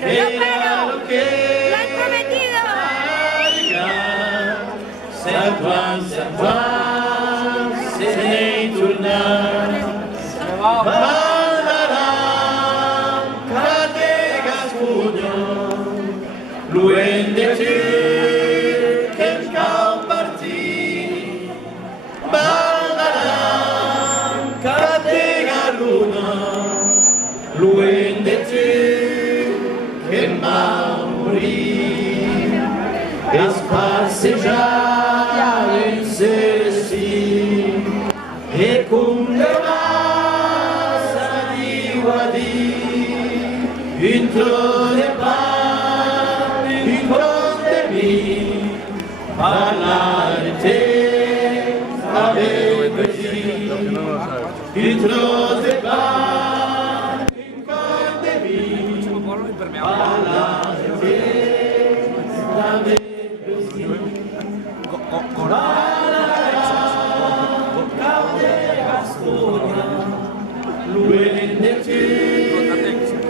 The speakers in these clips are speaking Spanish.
paro, no paro. Lo han prometido. Se ne tornar. Ballaran kadegas budon, luende tu ken kau parti. Ballaran kadegas budon, luende tu ken mau morir. Esparsejar em cesti e condemnarsi di wadi intro le parti incontri mi parlare te avete intro le parti incontri mi parlare te avete luende tu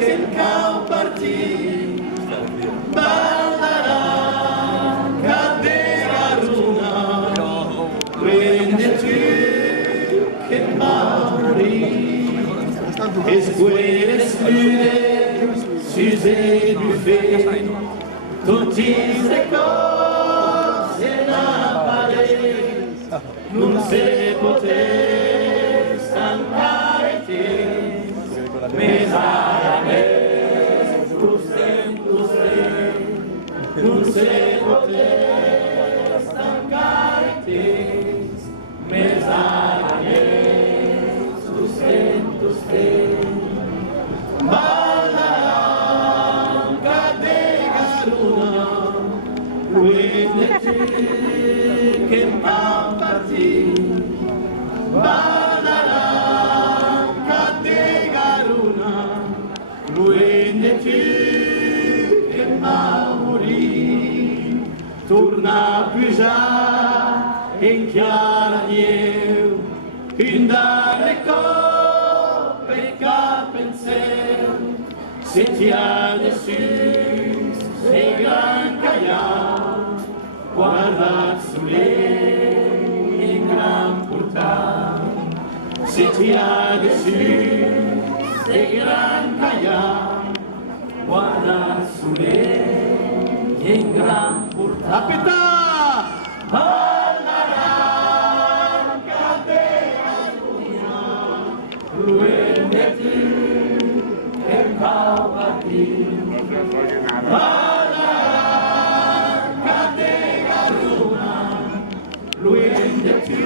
ken kau parti ballaran kadegaruna luende tu ken mauri escuela escude suse du fait tontis de cose na pare non se poter stancare te mesare tu non se poter stancare te mesare tu ballaran kadegaruna luende tu ken mau parti ballaran kadegaruna luende tu ken mau morir torna plus jamais en chiara neu indare coppe ca penser se ti ha dessus se gran caiar guarda su lei in gran portar se ti ha dessus se gran caiar guarda su lei in gran portar apita ballaran kadegaruna luende tu ken kau parti ballaran kadegaruna luende tu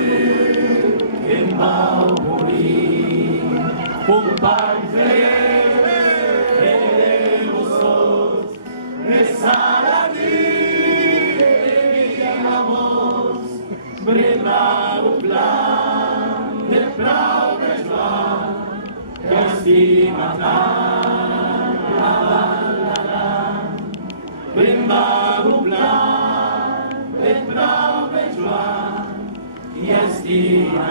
ken mau morir compartiremos todos esa brindar o plan del bravo Joan que estima la ballaran brindar o plan del bravo Joan que estima